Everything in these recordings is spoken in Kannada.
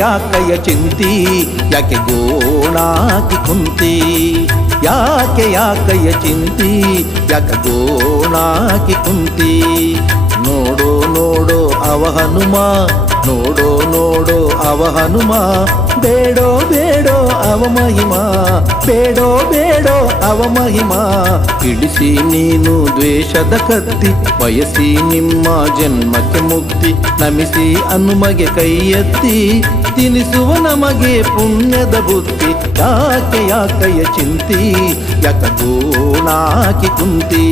ಯಾಕಯ್ಯ ಚಿಂತಿ ಯಾಕೆ ಗೋಣಾಕಿ ಕುಂತಿ ಯಾಕಯ್ಯ ಚಿಂತಿ ಯಾಕೆ ಗೋಣಾಕಿ ಕುಂತಿ ನೋಡೋ ನೋಡೋ ಅವ ಹನುಮ ನೋಡೋ ನೋಡೋ ಅವ ಹನುಮ ಬೇಡೋ ಬೇಡೋ ಅವ ಮಹಿಮಾ ಬೇಡೋ ಬೇಡೋ ಅವ ಮಹಿಮಾ ಇಳಿಸಿ ನೀನು ದ್ವೇಷದ ಕತ್ತಿ ಬಯಸಿ ನಿಮ್ಮ ಜನ್ಮಕ್ಕೆ ಮುಕ್ತಿ ನಮಿಸಿ ಹನುಮಗೆ ಕೈ ಎತ್ತಿ ತಿನಿಸುವ ನಮಗೆ ಪುಣ್ಯದ ಬುದ್ಧಿ ಯಾಕಯ್ಯ ಚಿಂತಿ ಯಾಕ ಗೋಣಾಕಿ ಕುಂತಿ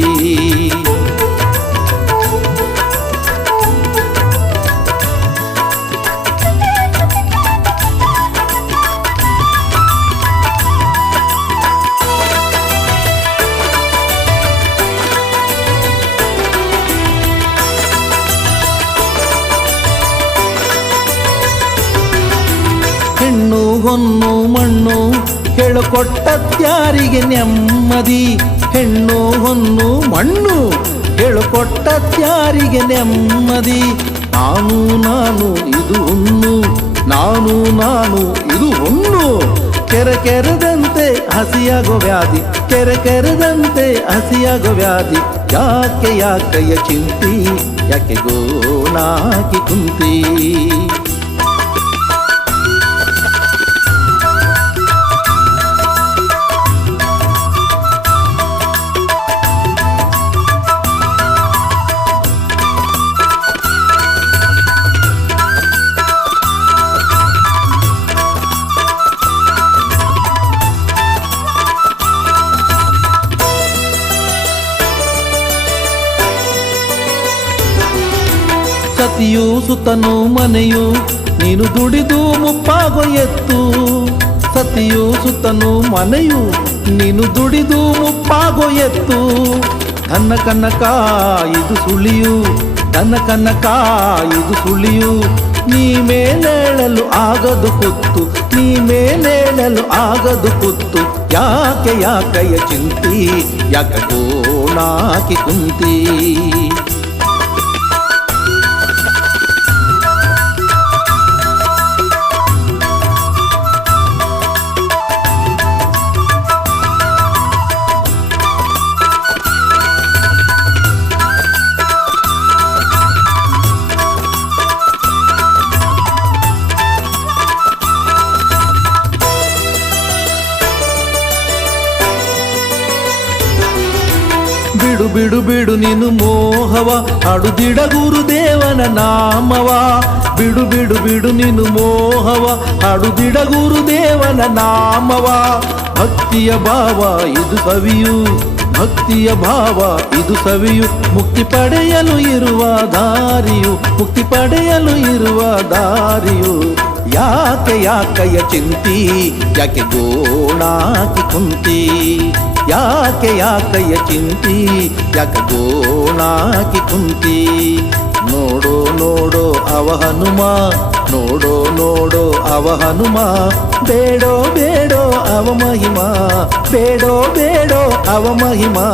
ಹೆಣ್ಣು ಹೊನ್ನು ಮಣ್ಣು ಹೇಳಿಕೊಟ್ಟತ್ಯಾರಿಗೆ ನೆಮ್ಮದಿ ಹೆಣ್ಣು ಹೊನ್ನು ಮಣ್ಣು ಹೇಳಿಕೊಟ್ಟತ್ಯಾರಿಗೆ ನೆಮ್ಮದಿ ನಾನು ನಾನು ಇದು ಹುಣ್ಣು ನಾನು ನಾನು ಇದು ಹುಣ್ಣು ಕೆರೆದಂತೆ ಹಸಿಯಾಗೋ ವ್ಯಾಧಿ ಕೆರೆದಂತೆ ಹಸಿಯಾಗೋ ವ್ಯಾಧಿ ಯಾಕಯ್ಯ ಚಿಂತಿ ಯಾಕೆ ಗೋಣಾಕಿ ಕುಂತಿ ಸತಿಯು ಸುತನು ಮನೆಯು ನೀನು ದುಡಿದು ಮುಪ್ಪಾಗೋ ಎತ್ತು ಸತಿಯು ಸುತನು ಮನೆಯು ನೀನು ದುಡಿದು ಮುಪ್ಪಾಗೋ ಎತ್ತು ಕನ್ನ ಕನ್ನಕ ಇದು ಸುಳಿಯು ಕನ್ನ ಕನ್ನಕ ಇದು ಸುಳಿಯು ನೀ ಮೇಲೇಳಲು ಆಗದು ಕುತ್ತು ನೀ ಮೇಲೇಳಲು ಆಗದು ಕುತ್ತು ಯಾಕಯ್ಯ ಚಿಂತಿ ಯಾಕ ಗೋಣಾಕಿ ಕುಂತಿ ಬಿಡು ಬಿಡು ಬಿಡು ನೀನು ಮೋಹವ ಹಾಡುದಿಡ ಗುರುದೇವನ ನಾಮವ ಬಿಡು ಬಿಡು ಬಿಡು ನೀನು ಮೋಹವ ಹಾಡುದಿಡ ಗುರುದೇವನ ನಾಮವ ಭಕ್ತಿಯ ಭಾವ ಇದು ಸವಿಯು ಭಕ್ತಿಯ ಭಾವ ಇದು ಸವಿಯು ಮುಕ್ತಿ ಪಡೆಯಲು ಇರುವ ದಾರಿಯು ಮುಕ್ತಿ ಪಡೆಯಲು ಇರುವ ದಾರಿಯು ಯಾಕಯ್ಯ ಚಿಂತಿ ಯಾಕೆ ಗೋಣಾಕಿ ಕುಂತಿ ಯಾಕಯ್ಯ ಚಿಂತಿ ಯಾಕೆ ಗೋಣಾಕಿ ಕುಂತಿ ನೋಡೋ ನೋಡೋ ಅವ ಹನುಮ ನೋಡೋ ನೋಡೋ ಅವ ಹನುಮ ಬೇಡೋ ಬೇಡೋ ಅವ ಮಹಿಮಾ ಬೇಡೋ ಬೇಡೋ ಅವ ಮಹಿಮಾ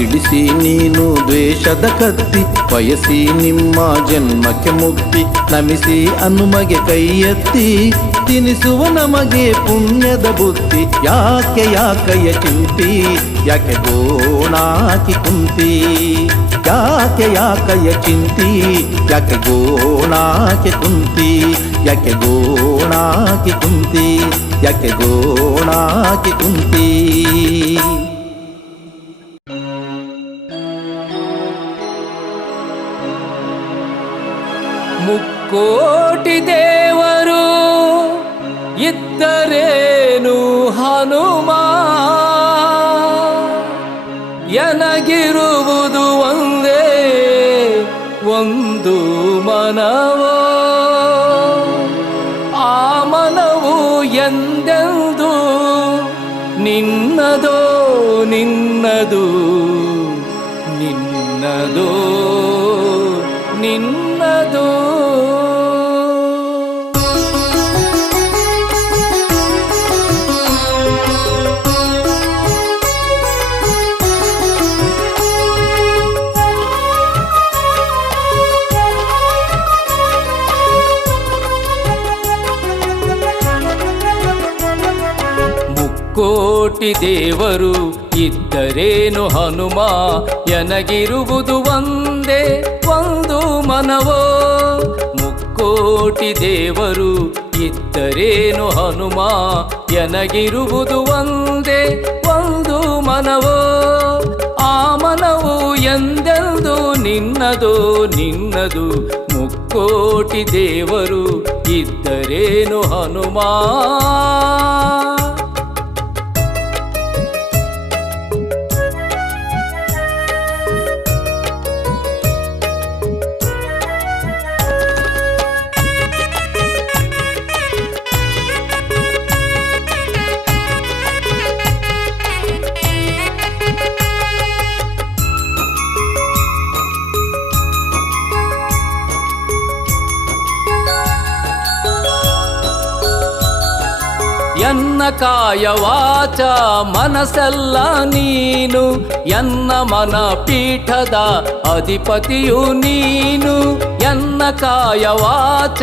ಇಳಿಸಿ ನೀನು ದ್ವೇಷದ ಕತ್ತಿ ಬಯಸಿ ನಿಮ್ಮ ಜನ್ಮಕ್ಕೆ ಮುಕ್ತಿ ನಮಿಸಿ ಹನುಮಗೆ ಕೈ ಎತ್ತಿ ತಿನಿಸುವ ನಮಗೆ ಪುಣ್ಯದ ಬುದ್ಧಿ ಯಾಕಯ್ಯ ಚಿಂತಿ ಯಾಕೆ ಗೋಣಾಕಿ ಕುಂತಿ ಯಾಕಯ್ಯ ಚಿಂತಿ ಯಾಕೆ ಗೋಣಾಕಿ ಕುಂತಿ ಯಾಕೆ ಗೋಣಾಕಿ ಕುಂತಿ ಯಾಕೆ ಗೋಣಾಕಿ ಕುಂತಿ ಮುಕ್ಕೋಟಿ ದೇವರು ಇದ್ದರೇನು ಹನುಮ ಎನಗಿರುವುದು ಒಂದೇ ಒಂದು ಮನವೋ ಆ ಮನವು ಎಂದೆಂದು ನಿನ್ನದೋ ನಿನ್ನದು ನಿನ್ನದೋ ನಿನ್ನದೋ ಕೋಟಿ ದೇವರು ಇದ್ದರೇನು ಹನುಮ ಎನಗಿರುವುದು ಒಂದೇ ಒಂದು ಮನವೋ ಮುಕ್ಕೋಟಿ ದೇವರು ಇದ್ದರೇನು ಹನುಮ ಎನಗಿರುವುದು ಒಂದೇ ಒಂದು ಮನವೋ ಆ ಮನವು ಎಂದೆಂದು ನಿನ್ನದು ನಿನ್ನದು ಮುಕ್ಕೋಟಿ ದೇವರು ಇದ್ದರೇನು ಹನುಮ ಎನ್ನ ಕಾಯ ವಾಚ ಮನಸ್ಸೆಲ್ಲ ನೀನು ಎನ್ನ ಮನ ಪೀಠದ ಅಧಿಪತಿಯು ನೀನು ಎನ್ನ ಕಾಯ ವಾಚ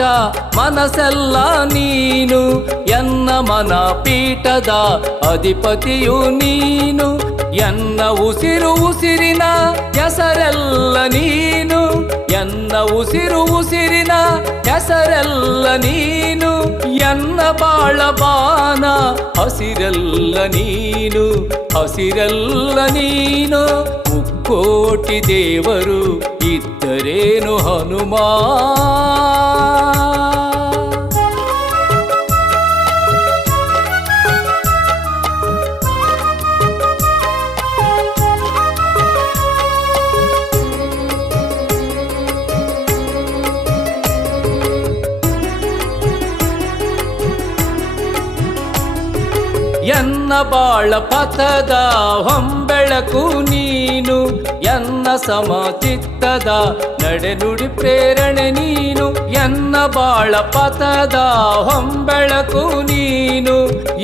ಮನಸ್ಸೆಲ್ಲ ನೀನು ಎನ್ನ ಮನ ಪೀಠದ ಅಧಿಪತಿಯು ನೀನು ಎನ್ನ ಉಸಿರು ಉಸಿರಿನ ಹೆಸರೆಲ್ಲ ನೀನು ಎನ್ನ ಉಸಿರು ಉಸಿರಿನ ಹೆಸರೆಲ್ಲ ನೀನು ಎನ್ನ ಬಾಳ ಬಾನ ಹಸಿರೆಲ್ಲ ನೀನು ಹಸಿರೆಲ್ಲ ನೀನು ಮುಕ್ಕೋಟಿ ದೇವರು ಇದ್ದರೇನು ಹನುಮ ಎನ್ನ ಬಾಳ ಪಥದ ಹೊಂಬೆಳಕು ನೀನು ಎನ್ನ ಸಮಚಿತ್ತದ ನಡೆನುಡಿ ಪ್ರೇರಣೆ ನೀನು ಎನ್ನ ಬಾಳ ಪಥದ ಹೊಂಬೆಳಕು ನೀನು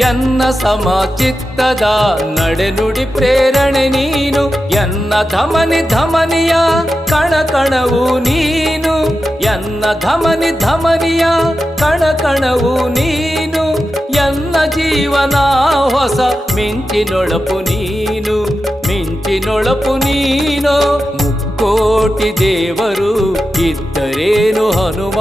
ಎನ್ನ ಸಮಚಿತ್ತದ ನಡೆನುಡಿ ಪ್ರೇರಣೆ ನೀನು ಎನ್ನ ಧಮನಿ ಧಮನಿಯ ಕಣಕಣವು ನೀನು ಎನ್ನ ಧಮನಿ ಧಮನಿಯ ಕಣಕಣವು ನೀನು ಎನ್ನ ಜೀವನ ಹೊಸ ಮಿಂಚಿನೊಳಪು ನೀನು ಮಿಂಚಿನೊಳಪು ನೀನು ಮುಕ್ಕೋಟಿ ದೇವರು ಇದ್ದರೇನು ಹನುಮ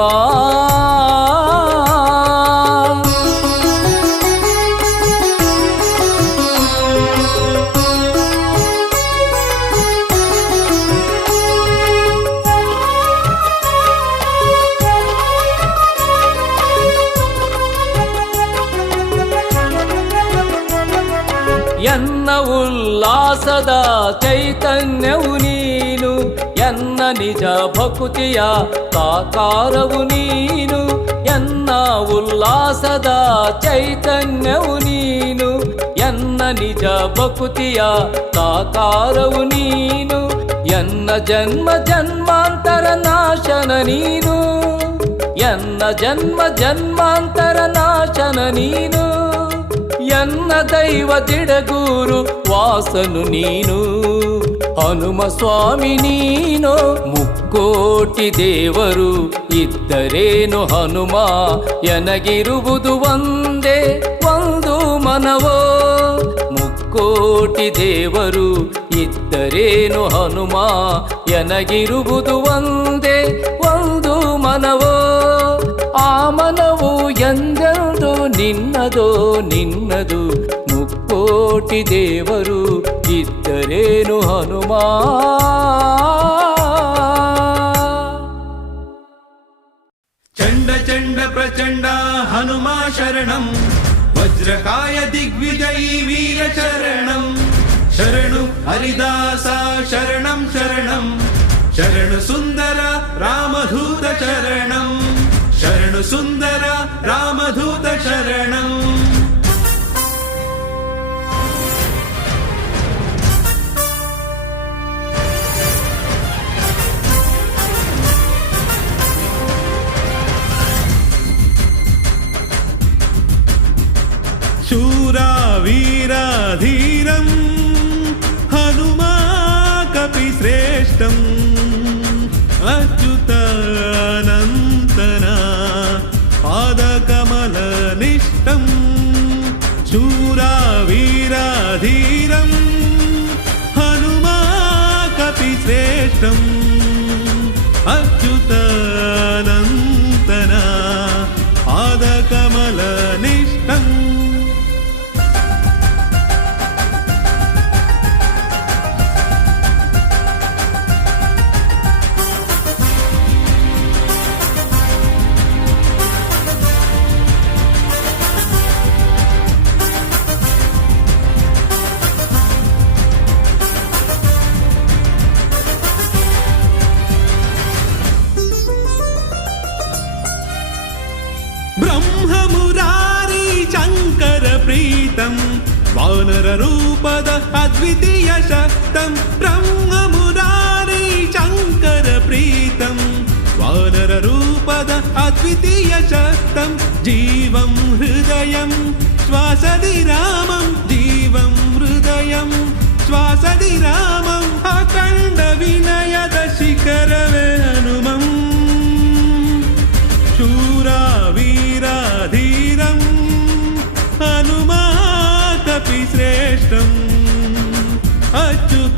ಎನ್ನ ಉಲ್ಲಾಸದ ಚೈತನ್ಯವು ನೀನು ಎನ್ನ ನಿಜ ಭಕುತಿಯ ಸಾಕಾರವು ನೀನು ಎನ್ನ ಉಲ್ಲಾಸದ ಚೈತನ್ಯವು ನೀನು ಎನ್ನ ನಿಜ ಭಕುತಿಯ ಸಾಕಾರವು ನೀನು ಎನ್ನ ಜನ್ಮ ಜನ್ಮಾಂತರ ನಾಶನ ನೀನು ಎನ್ನ ಜನ್ಮ ಜನ್ಮಾಂತರ ನಾಶನ ನೀನು ಎನ್ನ ದೈವ ದಿಡಗೂರು ವಾಸನು ನೀನು ಹನುಮ ಸ್ವಾಮಿ ನೀನು ಮುಕ್ಕೋಟಿ ದೇವರು ಇದ್ದರೇನು ಹನುಮ ಎನಗಿರುವುದು ಒಂದೇ ಒಂದು ಮನವೋ ಮುಕ್ಕೋಟಿ ದೇವರು ಇದ್ದರೇನು ಹನುಮ ಎನಗಿರುವುದು ಒಂದೇ ಒಂದು ಮನವೋ ಆ ಮನವು ಎಂದೆಂದು ನಿನ್ನದೋ ನಿನ್ನದು ಮುಕ್ಕೋಟಿ ದೇವರು ಇದ್ದರೇನು ಹನುಮ ಚಂಡ ಚಂಡ ಪ್ರಚಂಡ ಹನುಮ ಶರಣಂ ವಜ್ರ वज्रकाय दिग्विजयी वीर शरणं शरणु हरिदास शरणं शरणं शरणु सुंदर रामदूत शरणं शरणु सुंदर रामदूत शरणं शूरा वीरा धीरं हनुमा कपिश्रेष्ठम् अच्युतानन्तना पादकमलनिष्ठं शूरा वीरा धीरं हनुमा कपिश्रेष्ठम् अच्युतानन्तना पादकमलनिष्ठम् ब्रह्ममुरारी शंकर प्रीतं वानर रूपद अद्वितीय शक्तं ब्रह्ममुरारी शंकर प्रीतं वानर रूपद अद्वितीय शक्तं जीवं हृदयं श्वासदि रामं जीवं हृदयं श्वासदि रामम् अखण्ड विनयद शिखरवे हनुमम् शूरा वीरा धीरं हनुमा कपिश्रेष्ठम् अच्युतानन्तना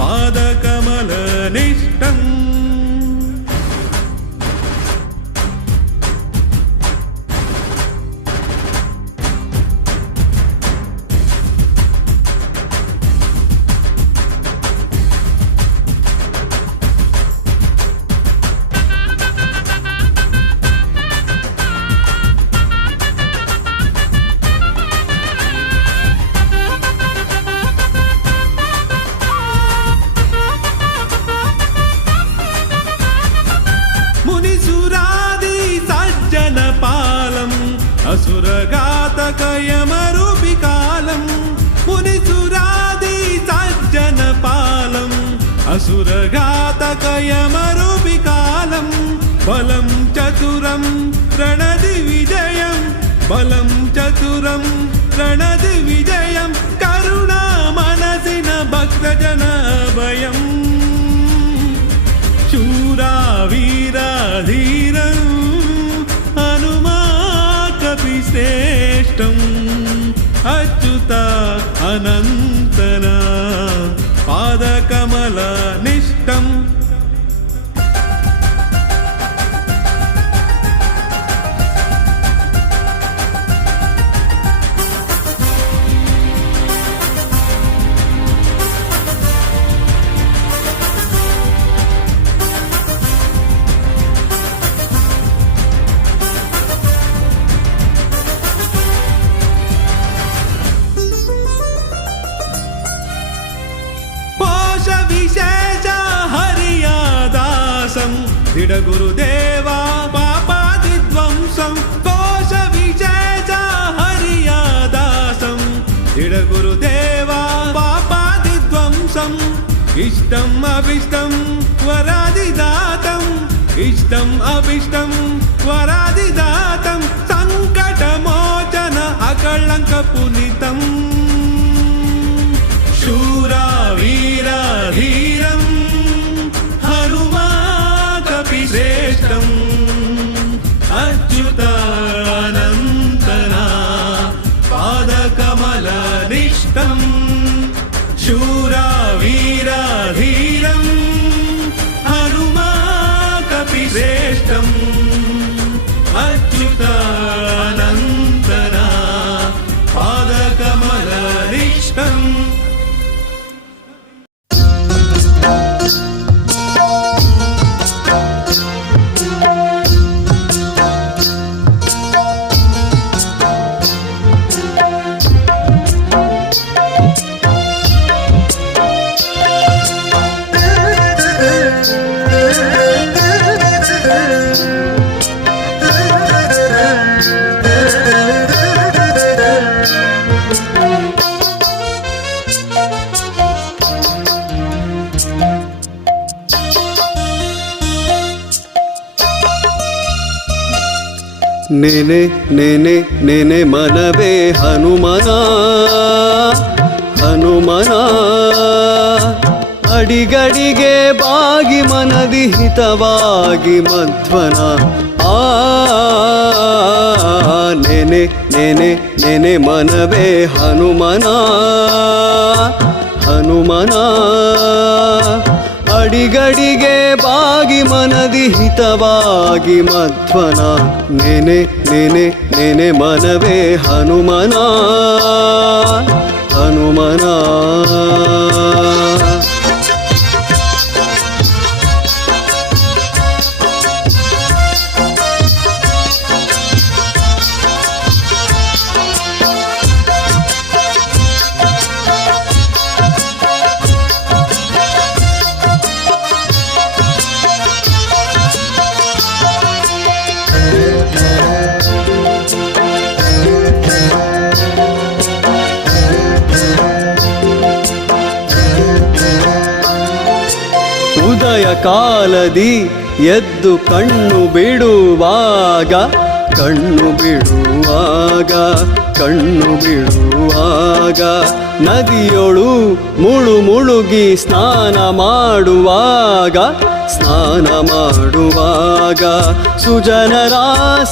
पादकमलनिष्ठम् असुरघातकयमरूपिकालं मुनिसुरादि सज्जनपालम् असुरघातकयमरूपिकालं बलं चतुरं रणदिविजयं बलं चतुरं रणदिविजयं करुणा मनसिन भक्तजन अभयं शूरा वीरा धीरं हनुमा कपिश्रेष्ठम् अच्युता अनन्तना पादकमलनिष्ठम् विशेष हरियादासं दृढ गुरुदेवा पापादिध्वंसं कोश विशेष हरियादासं दृढ गुरुदेवा पापादिध्वंसं इष्टम् अभिष्टं वरादिदातम् इष्टम् अभिष्टं वरादिदातं सङ्कटमोचन अकळङ्कपुनीतम् शूरा वीरा धीरं हनुमा कपिश्रेष्ठम् अच्युतानन्तना पादकमलनिष्ठम् शूरा वीरा धीरं हनुमा कपिश्रेष्ठम् अच्युता ನೆನೆ ನೆನೆ ನೆನೆ ಮನವೇ ಹನುಮನ ಹನುಮನ ಅಡಿಗಡಿಗೆ ಬಾಗಿ ಮನದಿ ಹಿತವಾಗಿ ಮಧ್ವನ ಆ ನೆನೆ ನೆನೆ ನೆನೆ ಮನವೇ ಹನುಮನ ಹನುಮನ ಅಡಿಗಡಿಗೆ ಬಾಗಿ ಮನದಿ ಹಿತವಾಗಿ ಮಧ್ವನ ನೆನೆ ನೆನೆ ನೆನೆ ಮನವೇ ಹನುಮನ ಹನುಮನ ಉದಯ ಕಾಲದಿ ಎದ್ದು ಕಣ್ಣು ಬಿಡುವಾಗ ಕಣ್ಣು ಬಿಡುವಾಗ ಕಣ್ಣು ಬಿಡುವಾಗ ನದಿಯೊಳು ಮುಳು ಮುಳುಗಿ ಸ್ನಾನ ಮಾಡುವಾಗ ಸ್ನಾನ ಮಾಡುವಾಗ ಸುಜನರ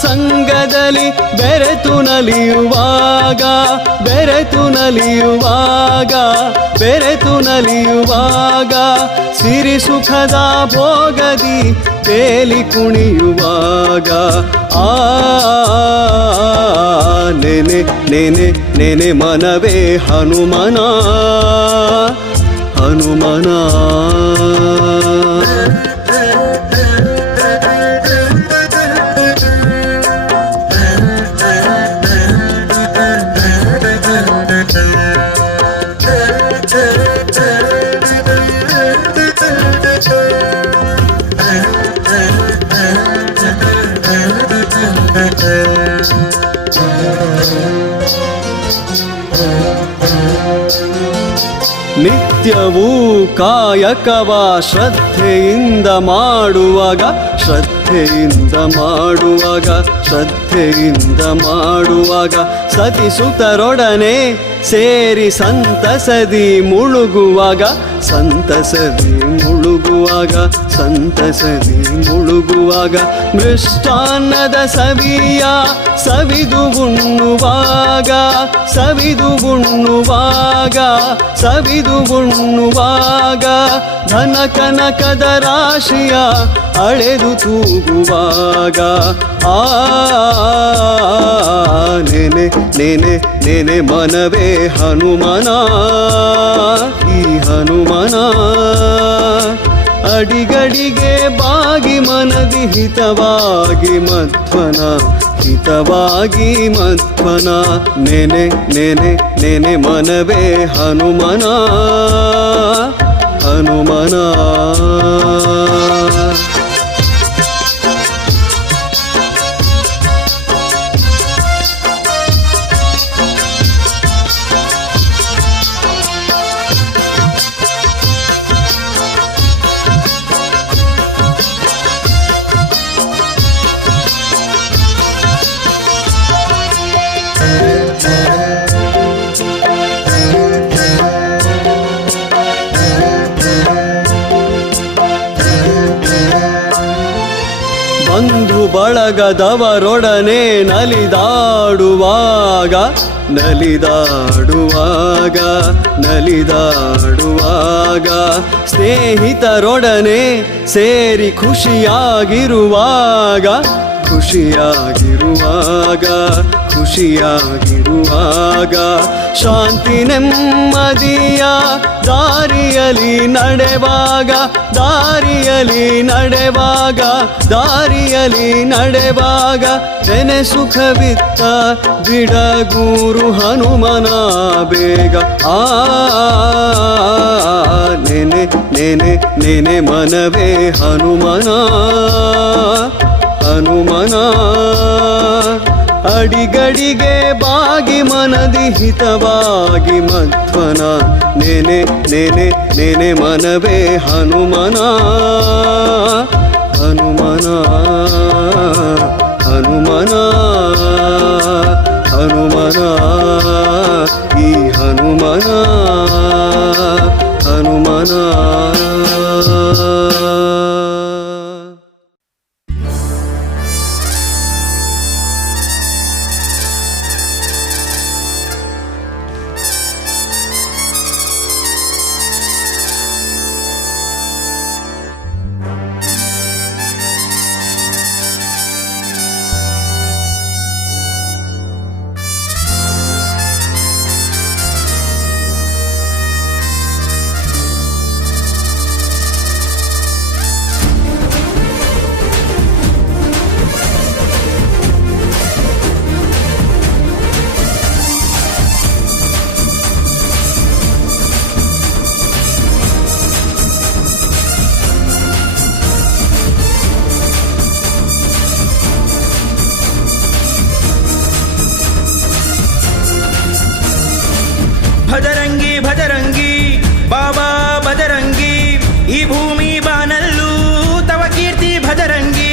ಸಂಗದಲ್ಲಿ ಬೆರೆತು ನಲಿಯುವಾಗ ಬೆರೆತು ನಲಿಯುವಾಗ ಬೆರೆತು ನಲಿಯುವಾಗ ಸಿರಿ ಸುಖದ ಭೋಗದಿ ತೇಲಿ ಕುಣಿಯುವಾಗ ಆ ನೆನೆ ನೆನೆ ನೆನೆ ಮನವೇ ಹನುಮನ ಹನುಮನ ನಿತ್ಯವೂ ಕಾಯಕವ ಶ್ರದ್ಧೆಯಿಂದ ಮಾಡುವಾಗ ಶ್ರದ್ಧೆಯಿಂದ ಮಾಡುವಾಗ ಶ್ರದ್ಧೆಯಿಂದ ಮಾಡುವಾಗ ಸತಿಸುತರೊಡನೆ ಸೇರಿ ಸಂತಸದಿ ಮುಳುಗುವಾಗ ಸಂತಸದಿ ಮುಳುಗುವಾಗ ಸಂತಸದಿ ಮುಳುಗುವಾಗ ಮೃಷ್ಟಾನ್ನದ ಸವಿಯ ಸವಿದು ಉಣ್ಣುವಾಗ ಸವಿದು ಉಣ್ಣುವಾಗ ಸವಿದು ಉಣ್ಣುವಾಗ ಧನ ಕನಕದ ರಾಶಿಯ ಅಳೆದು ತೂಗುವಾಗ ಆ ನೆನೆ ನೆನೆ ನೆನೆ ಮನವೇ ಹನುಮನ ಈ ಹನುಮನ ಅಡಿಗಡಿಗೆ ಬಾಗಿ ಮನದಿ ಹಿತವಾಗಿ ಮಧ್ವನ ಹಿತವಾಗಿ ಮಧ್ವನ ನೆನೆ ನೆನೆ ನೆನೆ ಮನವೇ ಹನುಮನ ಹನುಮನ ಬಂಧು ಬಳಗದವರೊಡನೆ ನಲಿದಾಡುವಾಗ ನಲಿದಾಡುವಾಗ ನಲಿದಾಡುವಾಗ ಸ್ನೇಹಿತರೊಡನೆ ಸೇರಿ ಖುಷಿಯಾಗಿರುವಾಗ ಖುಷಿಯಾಗಿರುವಾಗ ಖುಷಿಯಾಗಿರುವಾಗ ಶಾಂತಿ ನೆಮ್ಮದಿಯ ದಾರಿಯಲಿ ನಡೆವಾಗ ದಾರಿಯಲಿ ನಡೆವಾಗ ದಾರಿಯಲಿ ನಡೆವಾಗ ನೆನೆ ಸುಖವಿತ್ತ ಬಿಡಗೂರು ಹನುಮನ ಬೇಗ ಆ ನೆನೆ ನೆನೆ ನೆನೆ ಮನವೇ ಹನುಮನ ಹನುಮನ ಅಡಿಗಡಿಗೆ ಬಾಗಿ ಮನದಿ ಹಿತವಾಗಿ ಮಧ್ವನ ನೆನೆ ನೆನೆ ನೆನೆ ಮನವೇ ಹನುಮನ ಹನುಮನ ಹನುಮನ ಹನುಮನ ಈ ಹನುಮನ ಹನುಮನ ಭಜರಂಗಿ ಭಜರಂಗಿ ಬಾಬಾ ಭಜರಂಗಿ ಈ ಭೂಮಿ ಬಾನಲ್ಲೂ ತವ ಕೀರ್ತಿ ಭಜರಂಗಿ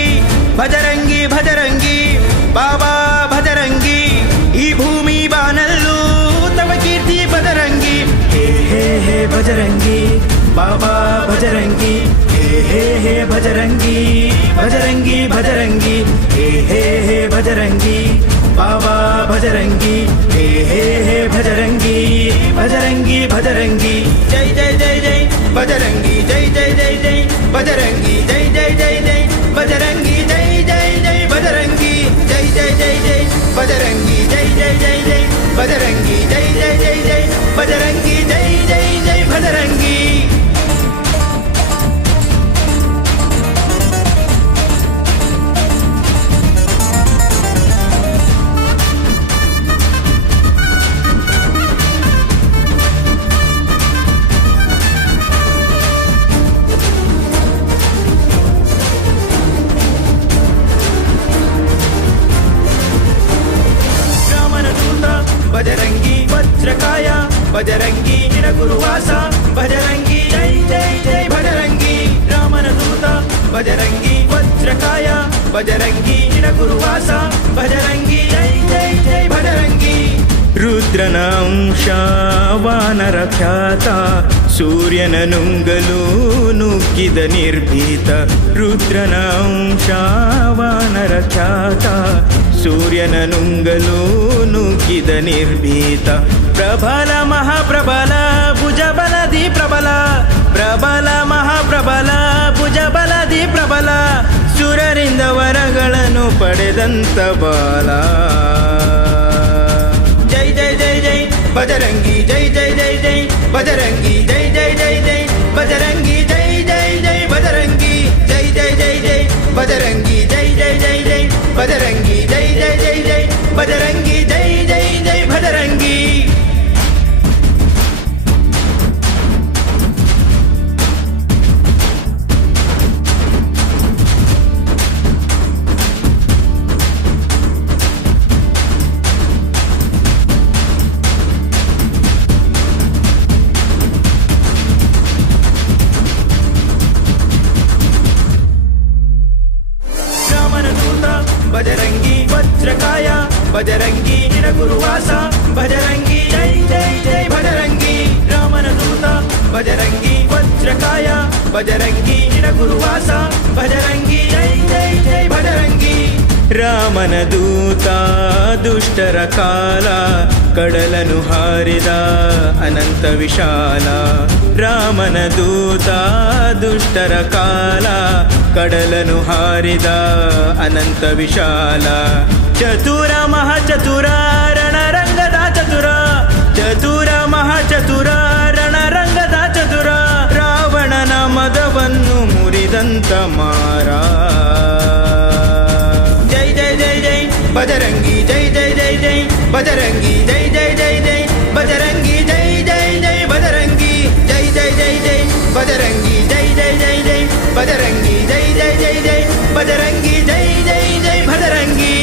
ಭಜರಂಗಿ ಭಜರಂಗಿ ಬಾಬಾ ಭಜರಂಗಿ ಈ ಭೂಮಿ ಬಾನಲ್ಲೂ ತವ ಕೀರ್ತಿ ಭಜರಂಗಿ ಹೇ ಹೇ ಹೇ ಭಜರಂಗಿ ಬಾಬಾ ಭಜರಂಗಿ ಹೇ ಹೇ ಹೇ ಭಜರಂಗಿ ಭಜರಂಗಿ ಭಜರಂಗಿ ಹೇ ಹೇ ಹೇ ಭಜರಂಗಿ ಬಾಬಾ ಭಜರಂಗಿ ಹೇ ಹೇ ಹೇ ಭಜರಂಗಿ ಭಜರಂಗಿ ಭಜರಂಗಿ ಜೈ ಜೈ ಜೈ ಜೈ ಭಜರಂಗಿ ಜೈ ಜೈ ಜೈ ಜೈ ಭಜರಂಗಿ ಜೈ ಜೈ ಜೈ ಜೈ ಭಜರಂಗಿ ಜೈ ಜೈ ಜೈ ಭಜರಂಗಿ ಜೈ ಜೈ ಜೈ ಜೈ ಭಜರಂಗಿ ಜೈ ಜೈ ಜೈ ಜೈ ಭಜರಂಗಿ ಜೈ ಜೈ ಜೈ ಜೈ ಭಜರಂಗಿ ಜೈ ಜೈ ಜೈ ಭಜರಂಗಿ ಭಜರಂಗಿ ವಜ್ರಕಾಯ ಭಜರಂಗಿ ನಿರಗುರುವಾಸ ಭಜರಂಗಿ ಜೈ ಜೈ ಜೈ ಭಜರಂಗಿ ರಾಮನ ದೂತ ಭಜರಂಗಿ ವಜ್ರಕಾಯ ಭಜರಂಗಿ ನಿರಗುರುವಾಸ ಭಜರಂಗಿ ಜೈ ಜೈ ಜೈ ಭಜರಂಗಿ ರುದ್ರನ ಅಂಶ ವಾನರ ಖ್ಯಾತ ಸೂರ್ಯನ ನುಂಗಲು ನುಗ್ಗಿದ ನಿರ್ಭೀತ ರುದ್ರನ ಅಂಶ ವಾನರ ಖ್ಯಾತ ಸೂರ್ಯನ ನುಂಗಲು ನುಗ್ಗಿದ ನಿರ್ಭೀತ ಪ್ರಬಲ ಮಹಾಪ್ರಬಲ ಭುಜಬಲದಿ ಪ್ರಬಲ ಪ್ರಬಲ ಮಹಾಪ್ರಬಲ ಭುಜಬಲದಿ ಪ್ರಬಲ ಸುರರಿಂದ ವರಗಳನ್ನು ಪಡೆದಂತ ಬಾಲ ಜೈ ಜೈ ಜೈ ಜೈ ಭಜರಂಗಿ ಜೈ ಜೈ ಜೈ ಜೈ ಭಜರಂಗಿ ಜೈ ಜೈ ಜೈ ಜೈ ಭಜರಂಗಿ ಜೈ ಜೈ ಜೈ ಭಜರಂಗಿ ಜೈ ಜೈ ಜೈ ಜೈ ಭಜರಂಗಿ ಜೈ ಜೈ ಜೈ ಜೈ ಭಜರಂಗಿ ಜೈ ಜೈ ಜೈ ಜೈ ಭಜರಂಗಿ ಜೈ ಜೈ ಜೈ ಭಜರಂಗಿ ಭಜರಂಗಿ ವಜ್ರಕಾಯ ಭಜರಂಗಿ ನಿರಗುರುವಾಸ ಭಜರಂಗಿ ಜೈ ಜೈ ಜೈ ಭಜರಂಗಿ ರಾಮನ ದೂತ ಭಜರಂಗಿ ವಜ್ರಕಾಯ ಭಜರಂಗಿ ನಿರಗುರುವಾಸ ಭಜರಂಗಿ ಜೈ ಜೈ ಜೈ ಭಜರಂಗಿ ರಾಮನ ದೂತ ದುಷ್ಟರ ಕಾಲ ಕಡಲನು ಹಾರಿದ ಅನಂತ ವಿಶಾಲ ರಾಮನ ದೂತ ದುಷ್ಟರ ಕಾಲ ಕಡಲನು ಹಾರಿದ ಅನಂತ ವಿಶಾಲ ಚತುರ ಮಹಾಚತುರ ರಣರಂಗದ ಚತುರ ಚತುರ ಮಹಾಚತುರ ರಣರಂಗದ ಚತುರ ರಾವಣನ ಮದವನ್ನು ಮುರಿದಂತ ಮಾರ ಜೈ ಜೈ ಜೈ ಜೈ ಭಜರಂಗಿ ಜೈ ಜೈ ಜೈ ಜೈ ಭಜರಂಗಿ ಜೈ ಜೈ ಜೈ ಜೈ ಭಜರಂಗಿ ಜೈ ಜೈ ಜೈ ಭಜರಂಗಿ ಜೈ ಜೈ ಜೈ ಜೈ ಭಜರಂಗಿ ಜೈ ಜೈ ಜೈ ಜೈ ಭಜರಂಗಿ ಜೈ ಜೈ ಜೈ ಜೈ ಭಜರಂಗಿ ಜೈ ಜೈ ಜೈ ಭಜರಂಗಿ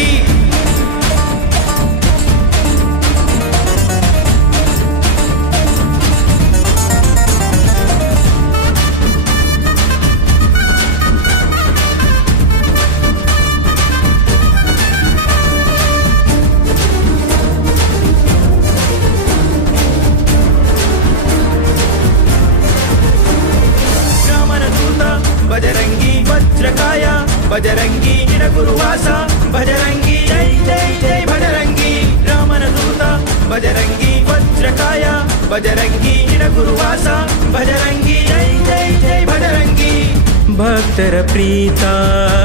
ಭಕ್ತರ ಪ್ರೀತ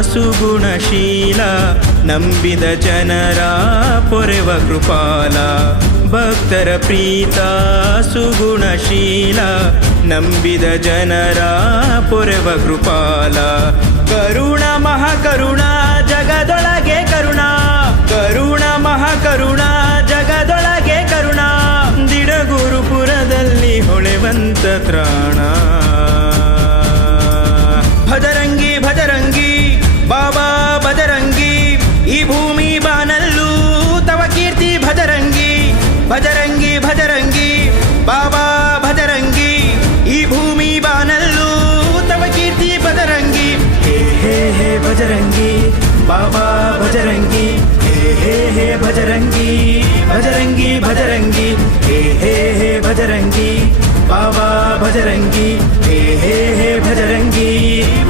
ಸುಗುಣಶೀಲ ನಂಬಿದ ಜನರ ಪೊರೆವ ಕೃಪಾಲ. ಭಕ್ತರ ಪ್ರೀತ ಸುಗುಣಶೀಲ ನಂಬಿದ ಜನರ ಪೊರೆವ ಕೃಪಾಲ. ಕರುಣ ಮಹಾಕರುಣ ಜಗದೊಳಗೆ ಕರುಣ, ಕರುಣ ಮಹಾಕರುಣ ಜಗದೊಳಗೆ ಕರುಣ. ದಿಡಗುರುಪುರದಲ್ಲಿ ಹೊಳೆವಂತ ತ್ರಾಣ. ಭಜರಂಗಿ ಭಜರಂಗಿ ಬಾಬಾ ಭಜರಂಗಿ, ಈ ಭೂಮಿ ಬಾನಲ್ಲೂ ತವ ಕೀರ್ತಿ ಭಜರಂಗಿ. ಭಜರಂಗಿ ಭಜರಂಗಿ ಬಾಬಾ ಭಜರಂಗಿ, ಈ ಭೂಮಿ ಬಾನಲ್ಲೂ ತವ ಕೀರ್ತಿ ಭಜರಂಗಿ. ಹೇ ಹೇ ಹೇ ಭಜರಂಗಿ ಬಾಬಾ ಭಜರಂಗಿ, ಹೇ ಹೇ ಹೇ ಭಜರಂಗಿ ಭಜರಂಗಿ ಭಜರಂಗಿ, ಹೇ ಹೇ ಹೇ ಭಜರಂಗಿ ಬಾಬಾ ಭಜರಂಗಿ, ಹೇ ಹೇ ಹೇ ಭಜರಂಗಿ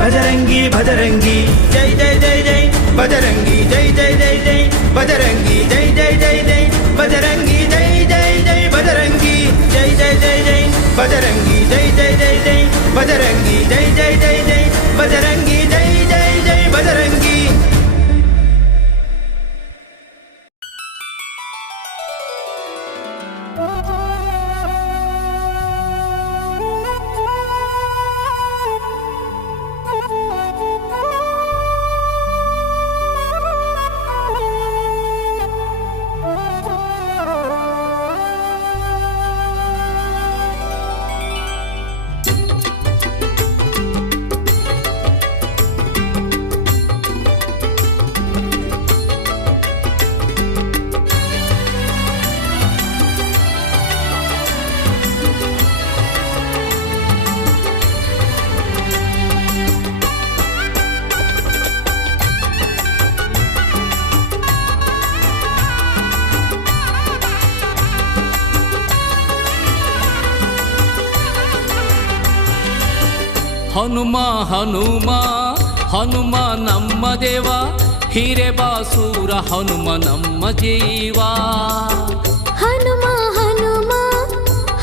ಭಜರಂಗಿ ಭಜರಂಗಿ. ಜೈ ಜೈ ಜೈ ಜೈ ಭಜರಂಗಿ, ಜೈ ಜೈ ಜೈ ಜೈ ಭಜರಂಗಿ, ಜೈ ಜೈ ಜೈ ಜೈ ಭಜರಂಗಿ, ಜೈ ಜೈ ಜೈ ಭಜರಂಗಿ, ಜೈ ಜೈ ಜೈ ಜೈ ಭಜರಂಗಿ, ಜೈ ಜೈ ಜೈ ಜೈ ಭಜರಂಗಿ, ಜೈ ಜೈ ಜೈ ಜೈ ಭಜರಂಗಿ, ಜೈ ಜೈ ಜೈ ಭಜರಂಗಿ. ಹನುಮ ಹನುಮ ಹನುಮ ನಮ್ಮ ದೇವ, ಹಿರೇಬಾಸೂರ ಹನುಮ ನಮ್ಮ ಜೀವ. ಹನುಮ ಹನುಮ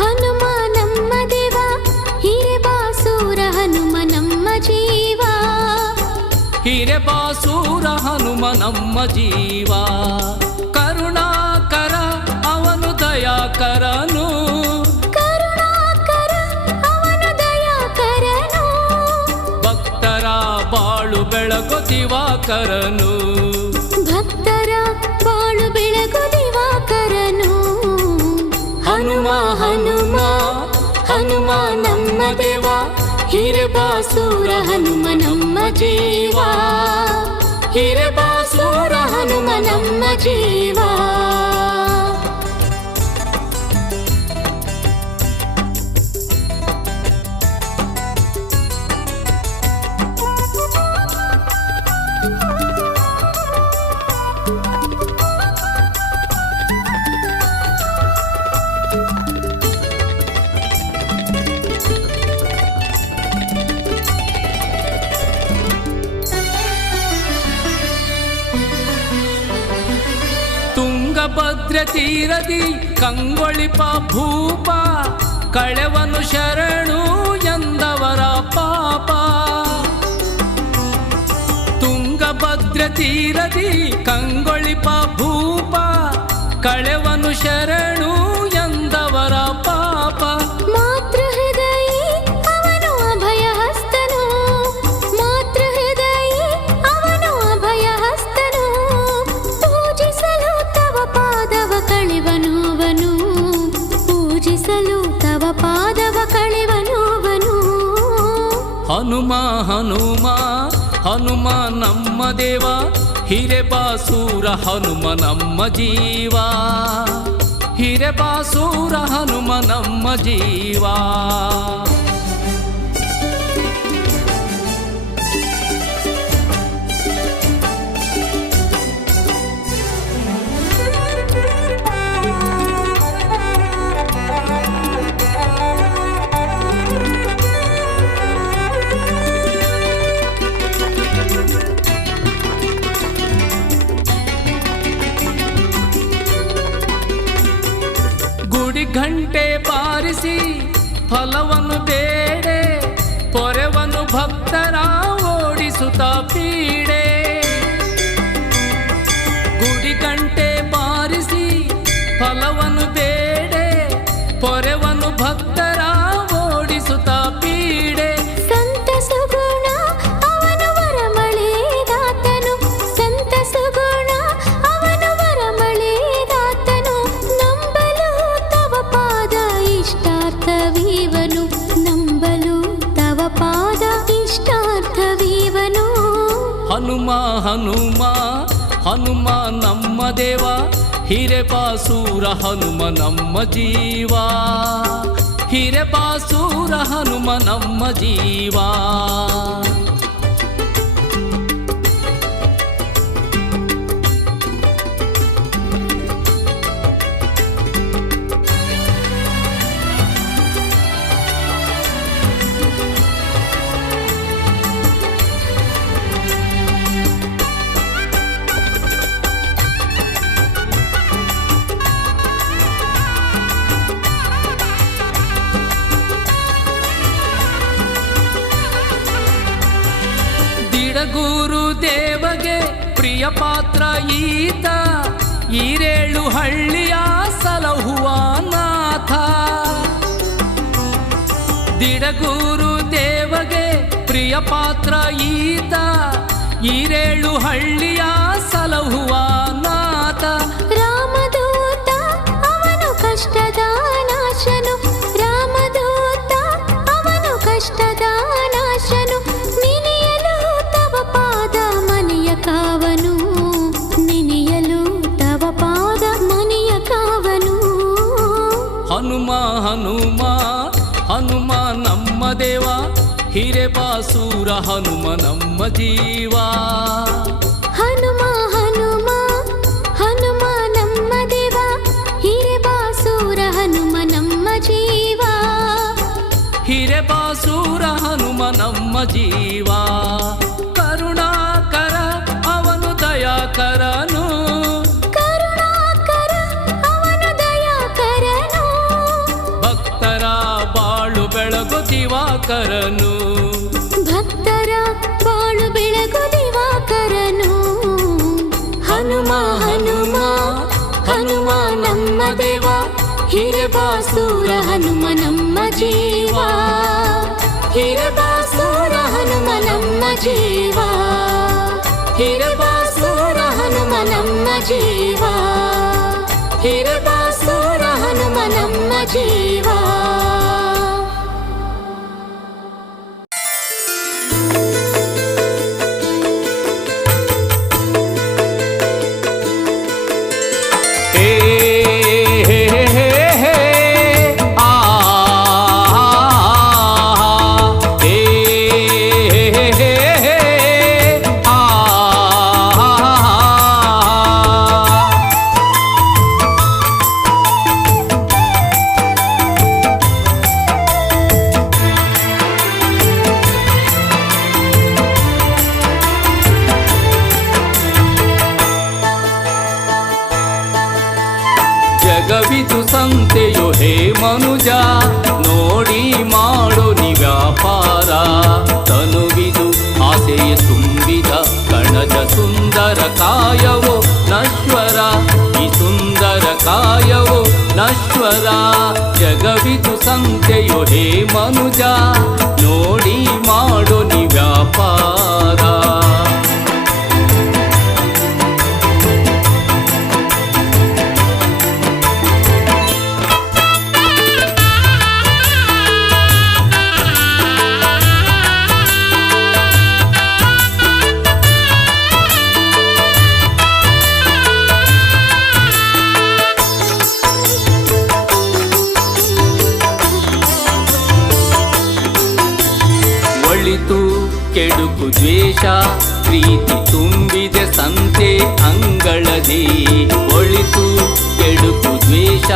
ಹನುಮ ನಮ್ಮ ದೇವ, ಹಿರೇಬಾಸೂರ ಹನುಮ ನಮ್ಮ ಜೀವ. ಹಿರೇಬಾಸೂರ ಹನುಮ ನಮ್ಮ ಜೀವ. ಕರುಣಾಕರ ಅವನು ದಯಾಕರನು, ಬಾಳು ಬೆಳಗು ದಿವಾಕರನು, ಭಕ್ತರ ಬಾಳು ಬೆಳಗು ದಿವಾಕರನು. ಹನುಮ ಹನುಮ ಹನುಮ ನಮ್ಮ ದೇವ, ಹಿರೇಬಾಸೂರ ಹನುಮ ನಮ್ಮ ಜೀವ. ಹಿರೇಬಾಸೂರ ಹನುಮ ನಮ್ಮ ಜೀವ. ತುಂಗಭದ್ರ ತೀರದಿ ಕಂಗೊಳಿಪ ಭೂಪ, ಕಳೆವನು ಶರಣು ಎಂದವರ ಪಾಪ. ತುಂಗಭದ್ರ ತೀರದಿ ಕಂಗೊಳಿಪ ಭೂಪ, ಕಳೆವನು ಶರಣು ಎಂದವರ ಪಾಪ. ಮಾತೃಹೃದಯಿ ಅವನು ಅಭಯ ಹಸ್ತನು, ಮಾತೃಹೃದಯಿ ಅವನು ಅಭಯ ಹಸ್ತನು. ಪೂಜಿಸಲು ತವ ಪಾದವ ಕಳೆವನುವನು, ಪೂಜಿಸಲು ತವ ಪಾದವ ಕಳೆವನುವನು. ಹನುಮ ಹನುಮ ಹನುಮ ನಮ್ಮ ದೇವ, ಹಿರೇಬಾಸೂರ ಹನುಮ ನಮ್ಮ ಜೀವ. ಹಿರೇಬಾಸೂರ ಹನುಮ ನಮ್ಮ ಜೀವ. ಘಂಟೆ ಬಾರಿಸಿ ಫಲವನ್ನು ಬೇಡೆ, ಪೊರೆವನು ಭಕ್ತರ ಓಡಿಸುತ್ತ ಪೀಡೆ ಗುಡಿ ಗಂಟೆ ಬಾರಿಸಿ ಫಲವನ್ನು ಬೇಡೆ ಪೊರೆವನ್ನು ಭಕ್ತರ ಓಡಿಸುತ್ತ ಪೀಡೆ ಸಂತ ಸುಗುಣ ಅವನು ವರಮಳೆದಾತನು ಸಂತ ಸುಗುಣ ಅವನು ವರಮಳೆದಾತನು ನಂಬಲು ತವ ಪಾದ ಇಷ್ಟಾರ್ಥವೀವನು ನಂಬಲು ತವ ಪಾದ ಇಷ್ಟಾರ್ಥವೀವನು ಹನುಮ ಹನುಮ ಹನುಮ ನಮ್ಮ ದೇವ ಹಿರೇಬಾಸೂರ ಹನುಮ ನಮ್ಮ ಜೀವ ಹಿರೇಬಾಸೂರ ಹನುಮ ನಮ್ಮ ಜೀವ ಗುರು ದೇವಗೆ ಪ್ರಿಯ ಪಾತ್ರ ಈತ ಈರೇಳು ಹಳ್ಳಿಯ ಸಲಹುವ ನಾಥ ದಿಡಗೂರು ದೇವಗೆ ಪ್ರಿಯ ಪಾತ್ರ ಈತ ಈರೇಳು ಹಳ್ಳಿಯ ಸಲಹುವ ನಾಥ ರಾಮದೂತ ಅವನು ಕಷ್ಟದ ನಾಶನು ರಾಮದೂತ ಅವನು ಕಷ್ಟದ ನಾಶನು ನಿನೆಯಲು ತವ ಪಾದ ಮನೆಯ ಕಾವನು ನಿನೆಯಲು ತವ ಪಾದ ಮನೆಯ ಕಾವನು ಹನುಮ ಹನುಮ ಹನುಮ ನಮ್ಮ ದೇವ ಹಿರೇಬಾಸೂರ ಹನುಮ ನಮ್ಮ ಜೀವ ಹನುಮ ಹನುಮ ಹನುಮ ನಮ್ಮ ದೇವ ಹಿರೇಬಾಸೂರ ಹನುಮ ನಮ್ಮ ಜೀವ ಹಿರೇಬಾಸೂರ ಹನುಮ ನಮ್ಮ ಜೀವ ಕರುಣಾಕರ ಅವನು ದಯಾಕರನು ಕರುಣಾಕರ ಅವನು ದಯಾಕರನು ಭಕ್ತರ ಬಾಳು ಬೆಳಗು ದಿವಾಕರನು ಭಕ್ತರ ಬಾಳು ಬೆಳಗು ದಿವಾಕರನು ಹನುಮ ಹನುಮ ಹನುಮ ನಮ್ಮ ದೇವ ಹಿರೇಬಾಸೂರ ಹನುಮ ನಮ್ಮ ಜೀವ ಹಿರೇಬಾಸೂರ ಹನುಮ ನಮ್ಮ ಜೀವ ಹಿರೇಬಾಸೂರ ಹನುಮ ನಮ್ಮ ಜೀವ ಹಿರೇಬಾಸೂರ ಹನುಮ ನಮ್ಮ ಜೀವ ಜಗವಿದು ಸಂತೆಯು ಹೇ ಮನುಜ ನೋಡಿ ಮಾಡೋ ನಿ ವ್ಯಾಪಾರ ತನುವಿದು ಆಸೆಯ ತುಂಬಿದ ಕಣಜ ಸುಂದರ ಕಾಯವೋ ನಶ್ವರ ಈ ಸುಂದರ ಕಾಯವೋ ನಶ್ವರ ಜಗವಿದು ಸಂತೆಯು ಹೇ ಮನುಜ ನೋಡಿ ಮಾಡೋ ನಿ ವ್ಯಾಪಾರ ಒಳಿತು ಕೆಡುಕು ದ್ವೇಷ ಪ್ರೀತಿ ತುಂಬಿದೆ ಸಂತೆ ಅಂಗಳದಿ ಒಳಿತು ಕೆಡುಕು ದ್ವೇಷ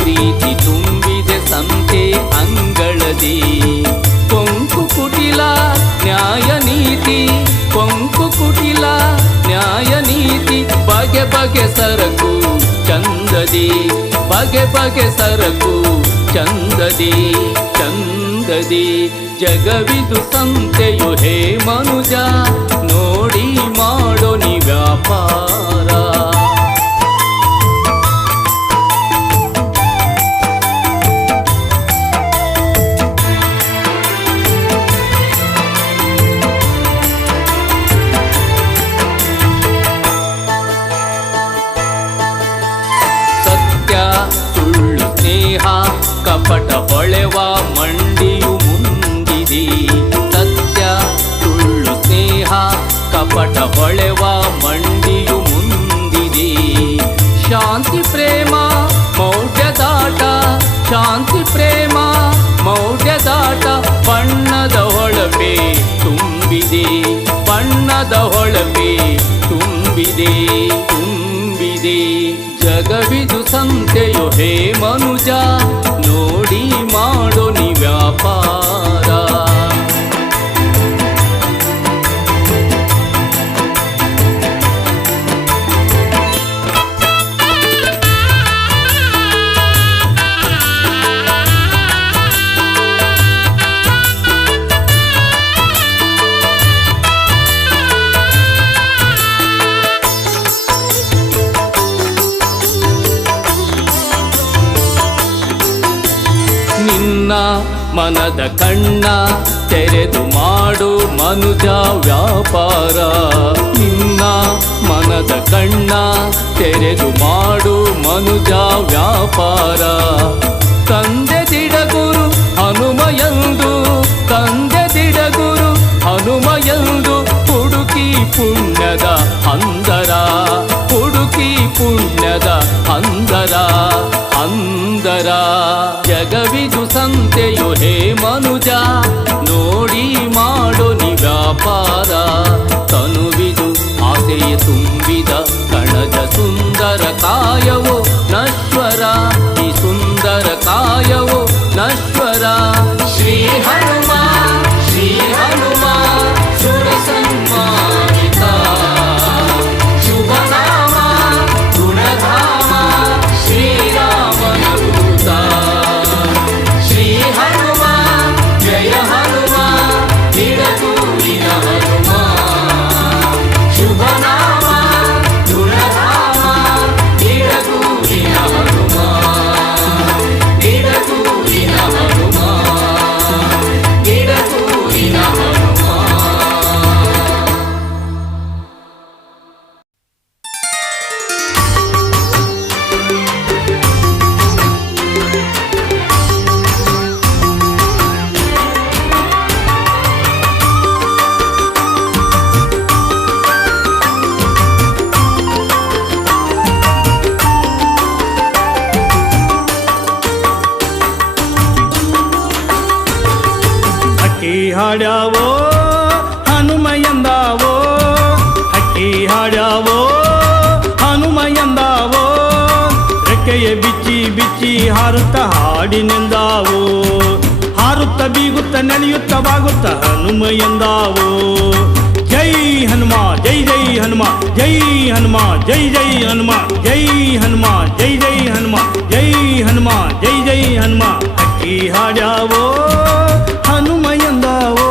ಪ್ರೀತಿ ತುಂಬಿದೆ ಸಂತೆ ಅಂಗಳದಿ ಕೊಂಕು ಕುಟಿಲ ನ್ಯಾಯ ನೀತಿ ಕೊಂಕು ಕುಟಿಲ ನ್ಯಾಯ ನೀತಿ ಬಗೆ ಬಗೆ ಸರಕು ಚಂದದಿ ಬಗೆ ಬಗೆ ಸರಕು ಚಂದದಿ ಚಂದ ಚಂದದಿ ಜಗವಿದು ಸಂತೆಯು ಹೇ ಮನುಜ ನೋಡಿ ಮಾಡೋ ನೀ ವ್ಯಾಪಾರ. ಸತ್ಯ ಸುಳ್ಳು ಸ್ನೇಹ ಕಪಟ ಹೊಳೆವ ಮಂಡಿಯು ಮುಂದಿದೆ. ಸತ್ಯ ಸುಳ್ಳು ಸ್ನೇಹ ಕಪಟ ಹೊಳೆವ ಮಂಡಿಯು ಮುಂದಿದೆ. ಶಾಂತಿ ಪ್ರೇಮ ಮೌಢ್ಯದಾಟ, ಶಾಂತಿ ಪ್ರೇಮ ಮೌಢ್ಯದಾಟ, ಬಣ್ಣದ ಹೊಳಪೆ ತುಂಬಿದೆ, ಬಣ್ಣದ ಹೊಳಪೆ ತುಂಬಿದೆ ತುಂಬಿದೆ. ಜಗವಿದು ಸಂತೆಯು ಹೇ ಮನುಜ ನೋಡಿ ಮಾಡೋ ನೀ ವ್ಯಾಪಾರ. ನಿನ್ನ ಮನದ ಕಣ್ಣ ತೆರೆದು ಮಾಡು ಮನುಜ ವ್ಯಾಪಾರ. ನಿನ್ನ ಮನದ ಕಣ್ಣ ತೆರೆದು ಮಾಡು ಮನುಜ ವ್ಯಾಪಾರ. ತಂದೆ ದಿಡಗುರು ಹನುಮಯಂದು, ತಂದೆ ದಿಡಗುರು ಹನುಮಯಂದು, ಹುಡುಕಿ ಪುಣ್ಯದ ಹಂದರ, ಹುಡುಕಿ ಪುಣ್ಯದ ಹಂದರ ಹಂದರ. ಜಗವಿದು ಸಂತೆಯು ಹೇ ಮನುಜ ನೋಡಿ ಮಾಡೋ ನೀ ವ್ಯಾಪಾರ. ತನುವಿದು ಆಸೆಯ ತುಂಬಿದ ಕಣಜ ಸುಂದರ ಕಾಯವು ನಶ್ವರ, ಈ ಸುಂದರ ಕಾಯವು ನಶ್ವರ. ಶ್ರೀ ಹನುಮ ಶ್ರೀ ಹನುಮ ಸುರ ಸನ್ಮಾನಿತ, ಶುಭ ನಾಮ ಗುಣಧಾಮ ಶ್ರೀರಾಮನ ದೂತ. ಶ್ರೀ ಹನುಮ ಜಯ ಹನುಮ ನಿಡತೂರಿನ ಹನುಮ, ಶುಭ ನಾಮ ಗುಣಧಾಮ ನಿಡತೂರಿನ ಹನುಮ, ನಿಡತೂರಿನ ಹನುಮ, ನಿಡತೂರಿನ ಹನುಮ. ಹಕ್ಕಿ ಹಾಡ್ಯಾವೋ ಹನುಮ ಎಂದಾವೋ, ಹಕ್ಕಿ ಹಾಡ್ಯಾವೋ ಹನುಮ ಎಂದಾವೋ, ರೆಕ್ಕೆಯ ಬಿಚ್ಚಿ ಬಿಚ್ಚಿ ಹಾರುತ್ತ ಹಾಡಿನೆಂದಾವೋ, ಹಾರುತ್ತ ಬೀಗುತ್ತ ನೆನೆಯುತ್ತ ಬಾಗುತ್ತ ಹನುಮ ಎಂದಾವೋ. ಜೈ ಹನುಮ ಜೈ ಜೈ ಹನುಮ, ಜೈ ಹನುಮ ಜೈ ಜೈ ಹನುಮ, ಜೈ ಹನುಮ ಜೈ ಜೈ ಹನುಮ, ಜೈ ಹನುಮ ಜೈ ಜೈ ಹನುಮ. ಹಕ್ಕಿ ಹಾಡ್ಯಾವೋ ಹನುಮ ಎಂದಾವೋ.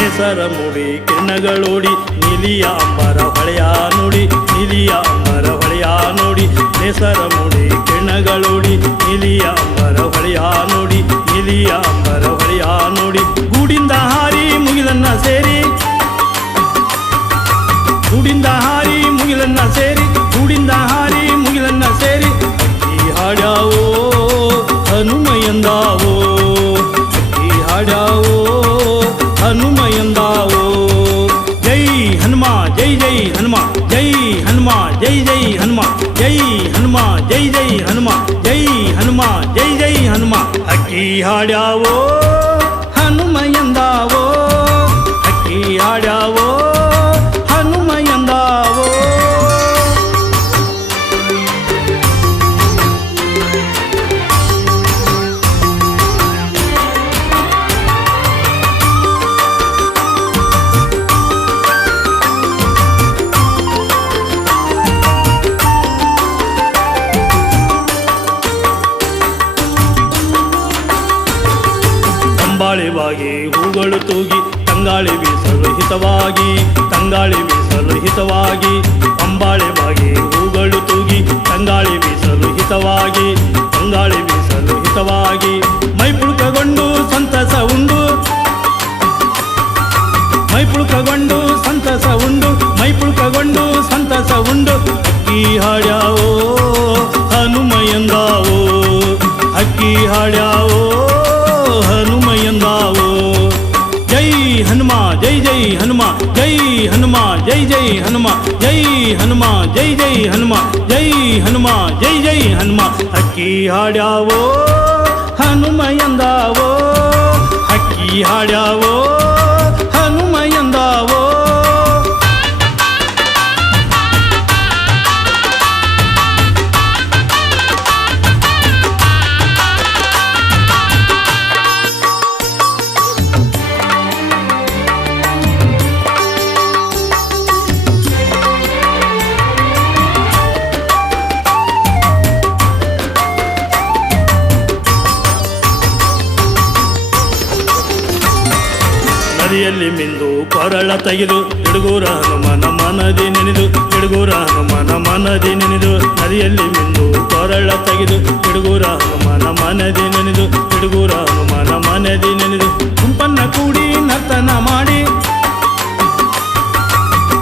ಹೆಸರ ಮುಡಿ ಕಿರಣಗಳೋಡಿ ನಿಲಿಯ ಅಂಬರ ಹೊಳೆಯ ನೋಡಿ, ನಿಲಿಯ ಅಂಬರ ಹೊಳೆಯ ನೋಡಿ. ಹೆಸರ ಮುಡಿ ಕಿರಣಗಳೋಡಿ ನಿಲಿಯ ಅಂಬರ ಹೊಳೆಯ ನೋಡಿ, ನಿಲಿಯ ಅಂಬರ ಹೊಳೆಯ ನೋಡಿ. ಗೂಡಿಂದ ಹಾರಿ ಮುಗಿಲನ್ನ ಸೇರಿ, ಗೂಡಿಂದ ಹಾರಿ ಮುಗಿಲನ್ನ ಸೇರಿ, ಗೂಡಿಂದ ಹಾರಿ ಮುಗಿಲನ್ನ ಸೇರಿ. ಹಕ್ಕಿ ಹಾಡ್ಯಾವೋ ಹನುಮ ಎಂದಾವೋ, ಹಕ್ಕಿ ಹಾಡ್ಯಾವೋ ಹನುಮ ಎಂದಾವೋ. ಜೈ ಹನುಮ ಜೈ ಜೈ ಹನುಮ, ಜೈ ಹನುಮ ಜೈ ಜೈ ಹನುಮ, ಜೈ ಹನುಮ ಜೈ ಜೈ ಹನುಮ, ಜೈ ಹನುಮ ಜೈ ಜೈ ಹನುಮ. ಹಕ್ಕಿ ಹಾಡ್ಯಾವೋ ಹನುಮ ಎಂದಾವೋ, ಅಂಬಾಳಿ ಬಾಗಿ ಹೂಗಳು ತೂಗಿ ತಂಗಾಳಿ ಬೀಸಲು ಹಿತವಾಗಿ ತಂಗಾಳಿ ಬೀಸಲು ಹಿತವಾಗಿ ಅಂಬಾಳಿ ಬಾಗಿ ಹೂಗಳು ತೂಗಿ ತಂಗಾಳಿ ಬೀಸಲು ಹಿತವಾಗಿ ತಂಗಾಳಿ ಬೀಸಲು ಹಿತವಾಗಿ ಮೈಪುಳುಕಗೊಂಡು ಸಂತಸ ಉಂಡು ಮೈಪುಳುಕಗೊಂಡು ಸಂತಸ ಉಂಡು ಮೈಪುಳುಕಗೊಂಡು ಸಂತಸ ಉಂಡು ಅಕ್ಕಿ ಹಾಡ್ಯಾವೋ ಹನುಮ ಎಂದಾವೋ ಅಕ್ಕಿ ಹಾಡ್ಯಾವೋ ಹನುಮ ಎಂದಾವೋ ಜೈ ಹನುಮ ಜೈ ಜೈ ಹನುಮ ಜೈ ಹನುಮ ಜೈ ಜೈ ಹನುಮ ಜೈ ಹನುಮ ಜೈ ಜೈ ಹನುಮ ಜೈ ಹನುಮ ಜೈ ಜೈ ಹನುಮ ಅಕ್ಕಿ ಹಾಡ್ಯಾವೋ ಹನುಮ ಎಂದಾವೋ ಅಕ್ಕಿ ಹಾಡ್ಯಾವೋ ಹನುಮ ಎಂದಾವೋ ನದಿಯಲ್ಲಿ ಮಿಂದು ಕೊರಳ ತೆಗೆದು ಹಿಡುಗೂರ ಹನುಮನ ಮನದಿ ನೆನೆದು ಹಿಡುಗೂರ ಹನುಮನ ಮನದಿ ನೆನೆದು ನದಿಯಲ್ಲಿ ಮಿಂದು ಕೊರಳ ತೆಗೆದು ಹಿಡುಗೂರ ಹನುಮನ ಮನದಿ ನೆನೆದು ಹಿಡುಗೂರ ಹನುಮನ ಮನದಿ ನೆನೆದು ಗುಂಪನ್ನ ಕೂಡಿ ನರ್ತನ ಮಾಡಿ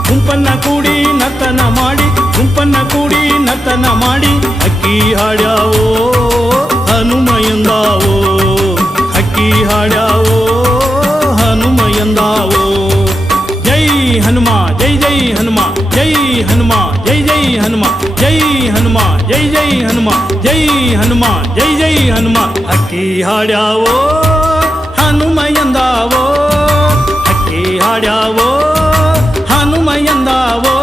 ಗುಂಪನ್ನ ಕೂಡಿ ನರ್ತನ ಮಾಡಿ ಗುಂಪನ್ನ ಕೂಡಿ ನರ್ತನ ಮಾಡಿ ಅಕ್ಕಿ ಹಾಡ್ಯಾವೋ ಹನುಮ ಎಂದಾವೋ ಅಕ್ಕಿ ಹಾಡ್ಯಾವೋ ಹನುಮ ಎಂದಾವೋ ಜೈ ಹನುಮ ಜೈ ಜೈ ಹನುಮ ಜೈ ಹನುಮ ಜೈ ಜೈ ಹನುಮ ಜೈ ಹನುಮ ಜೈ ಜೈ ಹನುಮ ಜೈ ಹನುಮ ಜೈ ಜೈ ಹನುಮ ಅಕ್ಕಿ ಹಾಡ್ಯಾವೋ ಹನುಮ ಎಂದಾವೋ ಅಕ್ಕಿ ಹಾಡ್ಯಾವೋ ಹನುಮ ಎಂದಾವೋ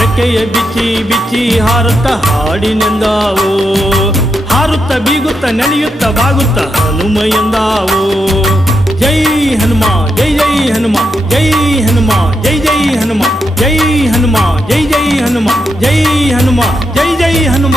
ರೆಕ್ಕೆಯ ಬಿಚ್ಚಿ ಬಿಚ್ಚಿ ಹಾರುತ್ತ ಹಾಡಿನೆಂದಾವೋ ಹಾರುತ್ತ ಬೀಗುತ್ತ ನೆನೆಯುತ್ತ ಬಾಗುತ್ತ ಹನುಮ ಎಂದಾವೋ ಜೈ ಹನುಮ ಜೈ ಜೈ ಹನುಮ ಜೈ ಹನುಮ ಜೈ ಜೈ ಹನುಮ ಜೈ ಹನುಮ ಜೈ ಜೈ ಹನುಮ ಜೈ ಹನುಮ ಜೈ ಜೈ ಹನುಮ